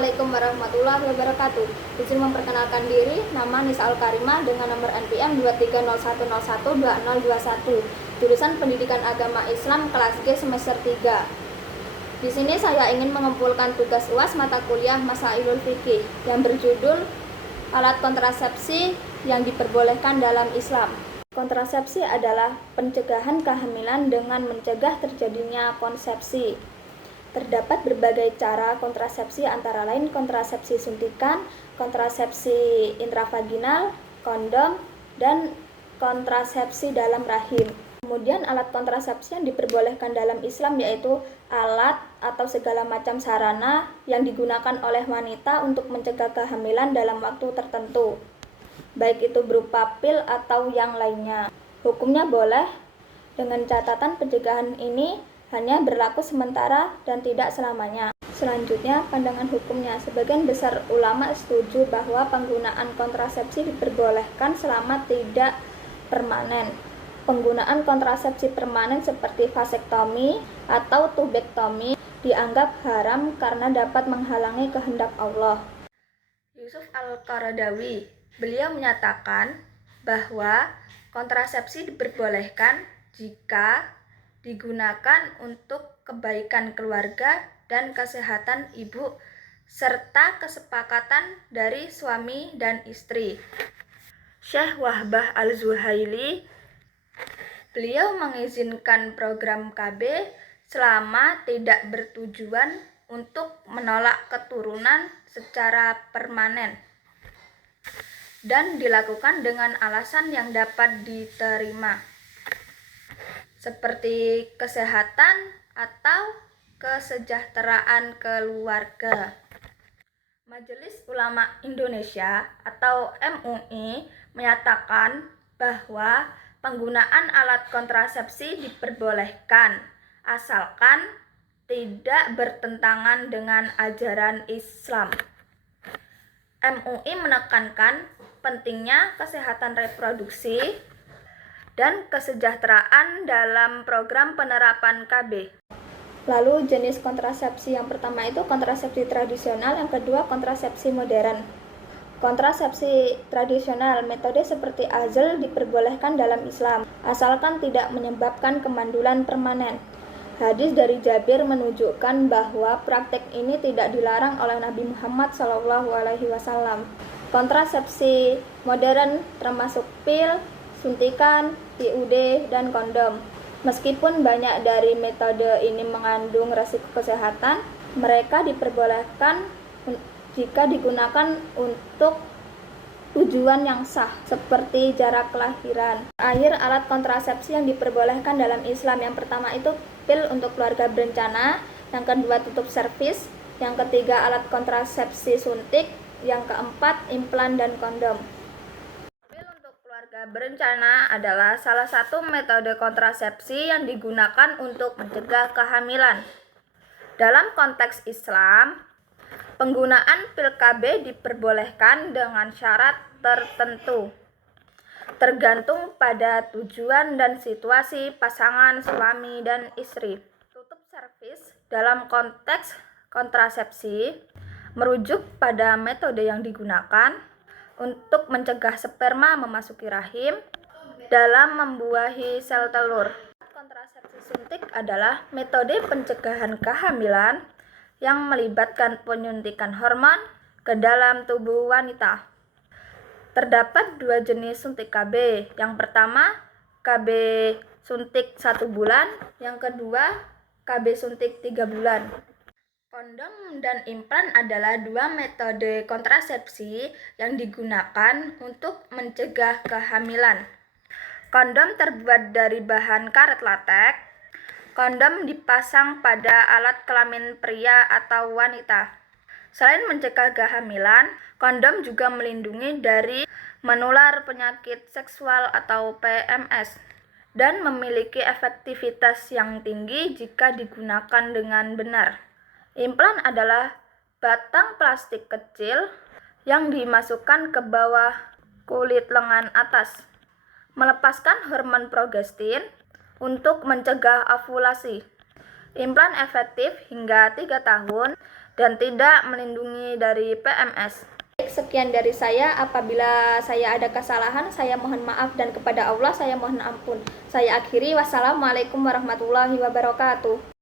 Assalamualaikum warahmatullahi wabarakatuh. Izin memperkenalkan diri, nama Nisa Al-Karimah dengan nomor NPM 2301012021. Jurusan Pendidikan Agama Islam kelas G semester 3. Di sini saya ingin mengumpulkan tugas UAS mata kuliah Masailul Fiqih yang berjudul Alat kontrasepsi yang diperbolehkan dalam Islam. Kontrasepsi adalah pencegahan kehamilan dengan mencegah terjadinya konsepsi. Terdapat berbagai cara kontrasepsi, antara lain kontrasepsi suntikan, kontrasepsi intravaginal, kondom, dan kontrasepsi dalam rahim. Kemudian alat kontrasepsi yang diperbolehkan dalam Islam yaitu alat atau segala macam sarana yang digunakan oleh wanita untuk mencegah kehamilan dalam waktu tertentu, baik itu berupa pil atau yang lainnya. Hukumnya boleh, dengan catatan pencegahan ini hanya berlaku sementara dan tidak selamanya. Selanjutnya, pandangan hukumnya. Sebagian besar ulama setuju bahwa penggunaan kontrasepsi diperbolehkan selama tidak permanen. Penggunaan kontrasepsi permanen seperti vasektomi atau tubektomi dianggap haram karena dapat menghalangi kehendak Allah. Yusuf Al-Qaradawi, beliau menyatakan bahwa kontrasepsi diperbolehkan jika digunakan untuk kebaikan keluarga dan kesehatan ibu serta kesepakatan dari suami dan istri. Syekh Wahbah Al-Zuhaili, beliau mengizinkan program KB selama tidak bertujuan untuk menolak keturunan secara permanen dan dilakukan dengan alasan yang dapat diterima, seperti kesehatan atau kesejahteraan keluarga. Majelis Ulama Indonesia atau MUI menyatakan bahwa penggunaan alat kontrasepsi diperbolehkan asalkan tidak bertentangan dengan ajaran Islam. MUI menekankan pentingnya kesehatan reproduksi dan kesejahteraan dalam program penerapan KB. Lalu jenis kontrasepsi yang pertama itu kontrasepsi tradisional, yang kedua kontrasepsi modern. Kontrasepsi tradisional, metode seperti azal diperbolehkan dalam Islam, asalkan tidak menyebabkan kemandulan permanen. Hadis dari Jabir menunjukkan bahwa praktek ini tidak dilarang oleh Nabi Muhammad SAW. Kontrasepsi modern termasuk pil, suntikan, IUD, dan kondom. Meskipun banyak dari metode ini mengandung resiko kesehatan, mereka diperbolehkan jika digunakan untuk tujuan yang sah, seperti jarak kelahiran. Akhir alat kontrasepsi yang diperbolehkan dalam Islam, yang pertama itu pil untuk keluarga berencana, yang kedua tutup servis, yang ketiga alat kontrasepsi suntik, yang keempat implan dan kondom. Keluarga berencana adalah salah satu metode kontrasepsi yang digunakan untuk mencegah kehamilan. Dalam konteks Islam, penggunaan pil KB diperbolehkan dengan syarat tertentu, tergantung pada tujuan dan situasi pasangan suami dan istri. Tutup servis dalam konteks kontrasepsi merujuk pada metode yang digunakan untuk mencegah sperma memasuki rahim dalam membuahi sel telur. Kontrasepsi suntik adalah metode pencegahan kehamilan yang melibatkan penyuntikan hormon ke dalam tubuh wanita. Terdapat dua jenis suntik KB. Yang pertama, KB suntik 1 bulan, yang kedua, KB suntik 3 bulan. Kondom dan implan adalah dua metode kontrasepsi yang digunakan untuk mencegah kehamilan. Kondom terbuat dari bahan karet latex. Kondom dipasang pada alat kelamin pria atau wanita. Selain mencegah kehamilan, kondom juga melindungi dari menular penyakit seksual atau PMS dan memiliki efektivitas yang tinggi jika digunakan dengan benar. Implan adalah batang plastik kecil yang dimasukkan ke bawah kulit lengan atas, melepaskan hormon progestin untuk mencegah ovulasi. Implan efektif hingga 3 tahun dan tidak melindungi dari PMS. Sekian dari saya. Apabila saya ada kesalahan, saya mohon maaf, dan kepada Allah saya mohon ampun. Saya akhiri. Wassalamualaikum warahmatullahi wabarakatuh.